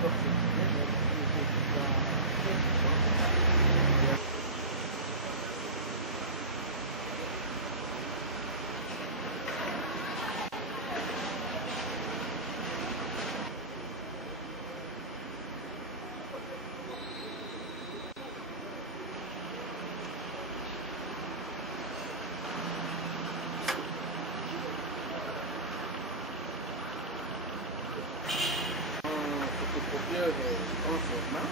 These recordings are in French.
Grand format.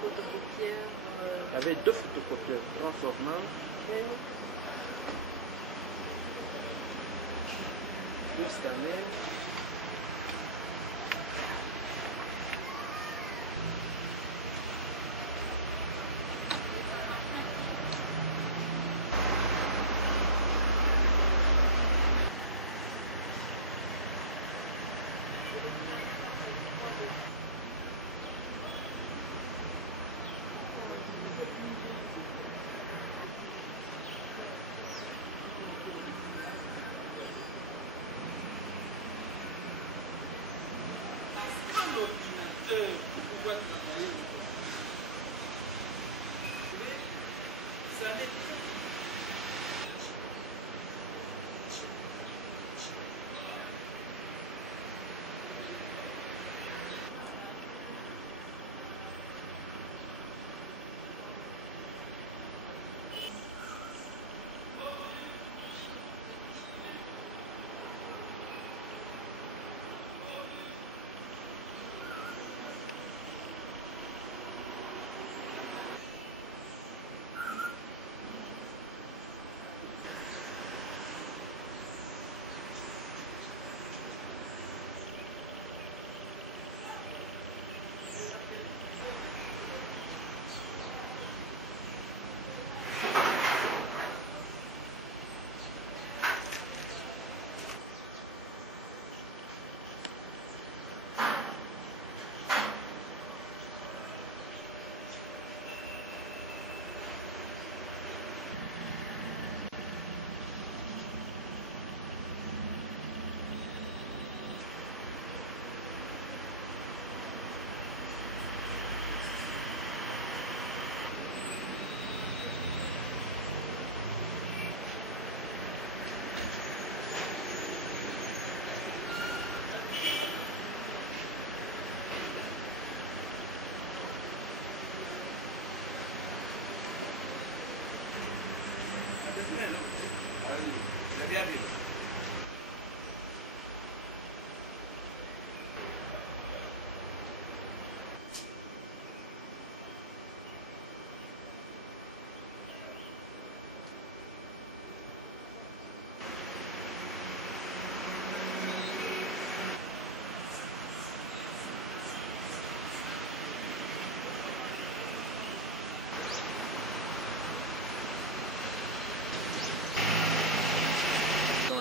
Photocopieur. Il y avait deux photocopieurs grand format. Deux scanners.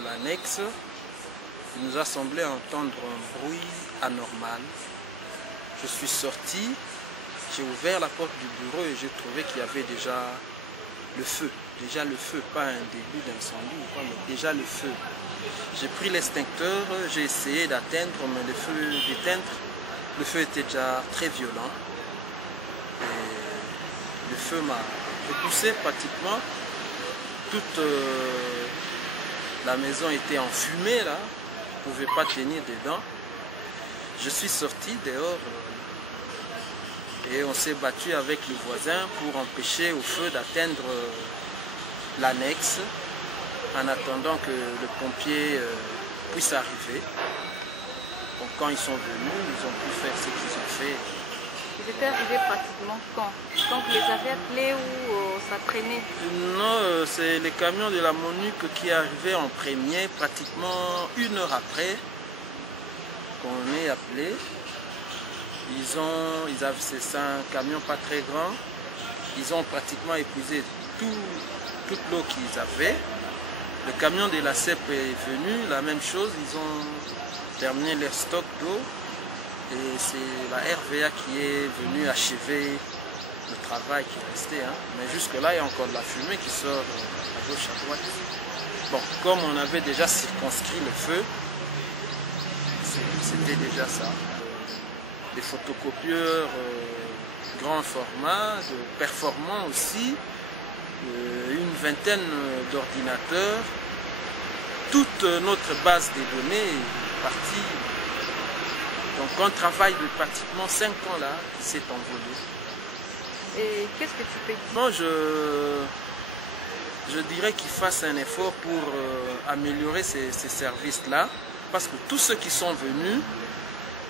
L'annexe, il nous a semblé entendre un bruit anormal. Je suis sorti, j'ai ouvert la porte du bureau et j'ai trouvé qu'il y avait déjà le feu. Déjà le feu, pas un début d'incendie ou quoi, mais déjà le feu. J'ai pris l'extincteur, j'ai essayé d'atteindre, mais le feu d'éteindre, le feu était déjà très violent. Et le feu m'a repoussé pratiquement. Toute la maison était en fumée là, je ne pouvais pas tenir dedans. Je suis sorti dehors et on s'est battu avec le voisin pour empêcher au feu d'atteindre l'annexe en attendant que le pompier puisse arriver. Donc quand ils sont venus, ils ont pu faire ce qu'ils ont fait. Ils étaient arrivés pratiquement quand? Quand vous les avez appelés ou ça traînait? Non, c'est les camions de la MONUC qui est arrivé en premier, pratiquement 1 heure après qu'on est appelé. C'est un camion pas très grand. Ils ont pratiquement épuisé toute l'eau qu'ils avaient. Le camion de la CEP est venu, la même chose, ils ont terminé leur stock d'eau. Et c'est la RVA qui est venue achever le travail qui est resté. Hein. Mais jusque-là, il y a encore de la fumée qui sort à gauche, à droite. Bon, comme on avait déjà circonscrit le feu, c'était déjà ça. des photocopieurs grand format, performants aussi, une vingtaine d'ordinateurs. Toute notre base des données est partie. Donc un travail de pratiquement 5 ans là qui s'est envolé. Et qu'est-ce que tu peux dire? Bon, je dirais qu'ils fassent un effort pour améliorer ces services-là, parce que tous ceux qui sont venus,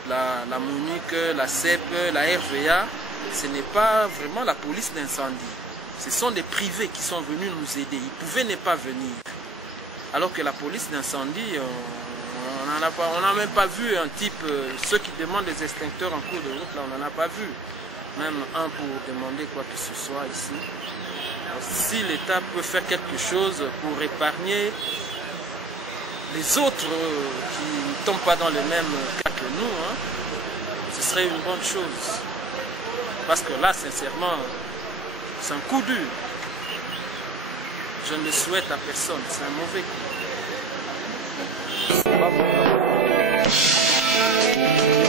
la MONUC, la CEP, la RVA, ce n'est pas vraiment la police d'incendie. Ce sont des privés qui sont venus nous aider. Ils pouvaient ne pas venir. Alors que la police d'incendie, on n'a même pas vu un type, ceux qui demandent des extincteurs en cours de route, là, on n'en a pas vu. Même un pour demander quoi que ce soit ici. Alors, si l'État peut faire quelque chose pour épargner les autres qui ne tombent pas dans le même cas que nous, hein, ce serait une bonne chose. Parce que là, sincèrement, c'est un coup dur. Je ne le souhaite à personne, c'est un mauvais coup.